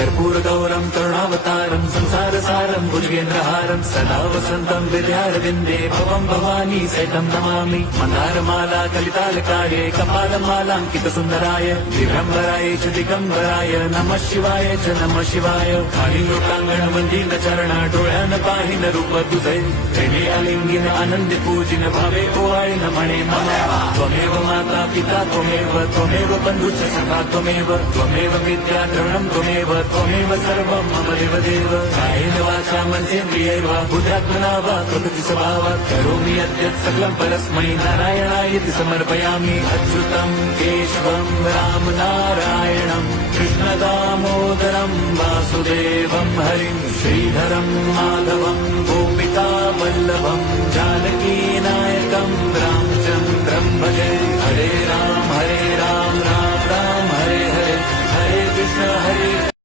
कर्पूरगौरं करुणावतारं संसारसारं भुजगेन्द्रहारं सदा वसन्तं हृदयारविन्दे भवं भवानी सहितं नमामि। मन्दारमाला कलितालकाये कपालमालाङ्कितसुन्दराय दिगम्बराय च दिगम्बराय नमः शिवाय च नमः शिवाय। खाली लोकांगण वंदीन चरण डोळ्यान पाहिन रूप तुझे प्रेमे अलिंगिन आनंद पूजिन भावे ओवाळीन म्हणे मम त्वमेव माता पिता त्वमेव बंधुश्च सखा त्वमेव विद्या द्रविणं त्वमेव सर्वं मम देवदेव। कायेन वाचा मनसेन्द्रियैर् वा बुद्ध्यात्मना वा प्रकृति स्वभावात् करोमि यद्यत् सकलं परस्मै नारायणायेति समर्पयामि। अच्युतं केशवं राम नारायणं कृष्णदामोदरं वासुदेवं हरिं श्रीधरं माधवं गोपिका वल्लभं जानकीनायकं रामचन्द्रं भजे। हरे राम राम राम हरे हरे, हरे कृष्ण हरे